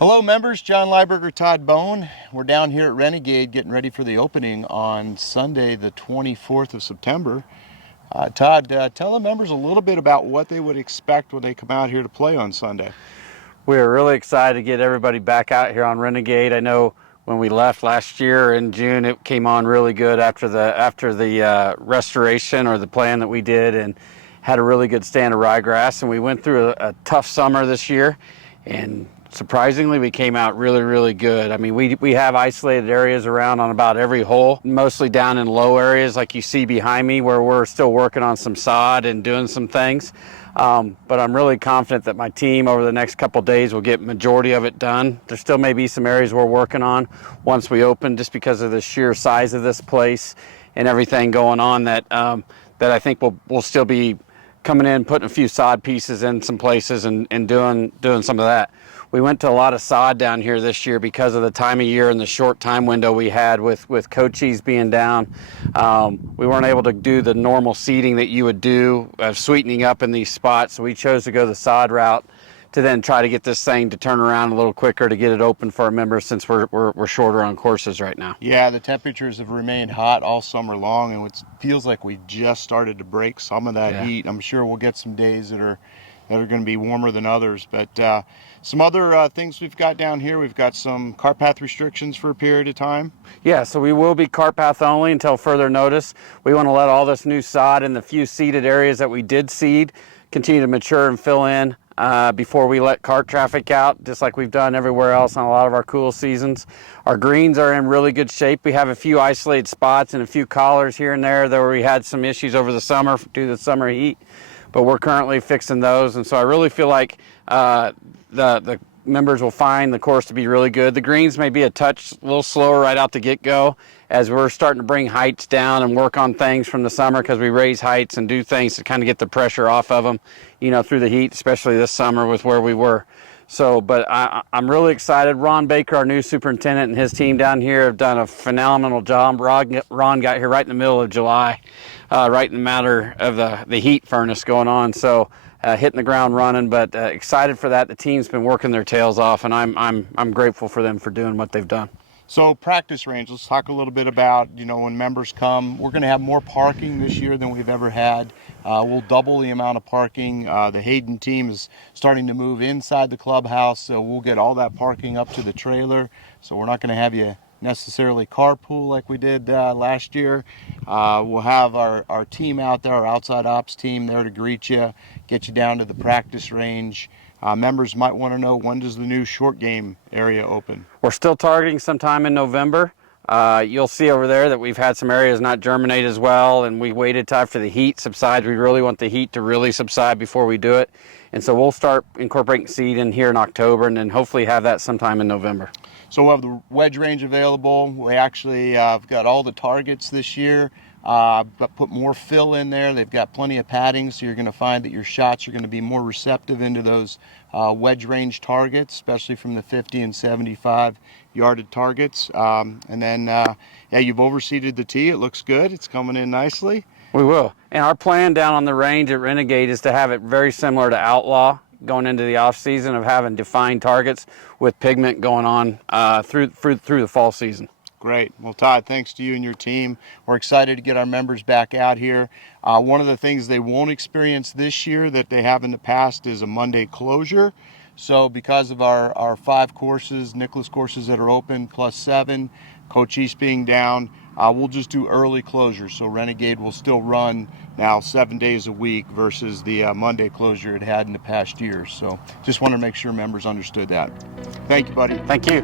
Hello members, John Lieberger, Todd Bone. We're down here at Renegade getting ready for the opening on Sunday the 24th of September. Todd, tell the members a little bit about what they would expect when they come out here to play on Sunday. We're really excited to get everybody back out here on Renegade. I know when we left last year in June, it came on really good after the restoration or the plan that we did, and had a really good stand of ryegrass. And we went through a tough summer this year, and surprisingly, we came out really, really good. I mean, we have isolated areas around on about every hole, mostly down in low areas like you see behind me, where we're still working on some sod and doing some things. But I'm really confident that my team over the next couple days will get majority of it done. There still may be some areas we're working on once we open, just because of the sheer size of this place and everything going on, that I think we'll still be coming in, putting a few sod pieces in some places and doing some of that. We went to a lot of sod down here this year because of the time of year and the short time window we had with Cochise being down. We weren't able to do the normal seeding that you would do of sweetening up in these spots, so we chose to go the sod route to then try to get this thing to turn around a little quicker to get it open for our members, since we're shorter on courses right now. Yeah, the temperatures have remained hot all summer long, and it feels like we just started to break some of that heat. I'm sure we'll get some days that are going to be warmer than others. But some other things we've got down here, we've got some cart path restrictions for a period of time. Yeah, so we will be cart path only until further notice. We want to let all this new sod and the few seeded areas that we did seed continue to mature and fill in before we let cart traffic out, just like we've done everywhere else on a lot of our cool seasons. Our greens are in really good shape. We have a few isolated spots and a few collars here and there where we had some issues over the summer due to the summer heat, but we're currently fixing those. And so I really feel like the members will find the course to be really good. The greens may be a little slower right out the get-go, as we're starting to bring heights down and work on things from the summer, because we raise heights and do things to kind of get the pressure off of them, through the heat, especially this summer with where we were. So, but I'm really excited. Ron Baker, our new superintendent, and his team down here have done a phenomenal job. Ron got here right in the middle of July, right in the matter of the heat furnace going on. So hitting the ground running, but excited for that. The team's been working their tails off, and I'm grateful for them for doing what they've done. So practice range, let's talk a little bit about, when members come. We're going to have more parking this year than we've ever had. We'll double the amount of parking. The Hayden team is starting to move inside the clubhouse, so we'll get all that parking up to the trailer. So we're not going to have you necessarily carpool like we did last year. We'll have our team out there, our outside ops team there to greet you, get you down to the practice range. Members might want to know, when does the new short game area open? We're still targeting sometime in November. You'll see over there that we've had some areas not germinate as well, and we waited till after the heat subsides. We really want the heat to really subside before we do it. And so we'll start incorporating seed in here in October, and then hopefully have that sometime in November. So we'll have the wedge range available. We actually have got all the targets this year, but put more fill in there. They've got plenty of padding, so you're going to find that your shots are going to be more receptive into those wedge range targets, especially from the 50 and 75 yarded targets. And then, you've overseeded the tee. It looks good. It's coming in nicely. We will. And our plan down on the range at Renegade is to have it very similar to Outlaw, going into the off season, of having defined targets with pigment going on through the fall season. Great. Well, Todd, thanks to you and your team. We're excited to get our members back out here. One of the things they won't experience this year that they have in the past is a Monday closure. So because of our 5 courses, Nicklaus courses that are open, plus 7, Cochise being down, we'll just do early closures. So Renegade will still run now 7 days a week versus the Monday closure it had in the past years. So just want to make sure members understood that. Thank you, buddy. Thank you.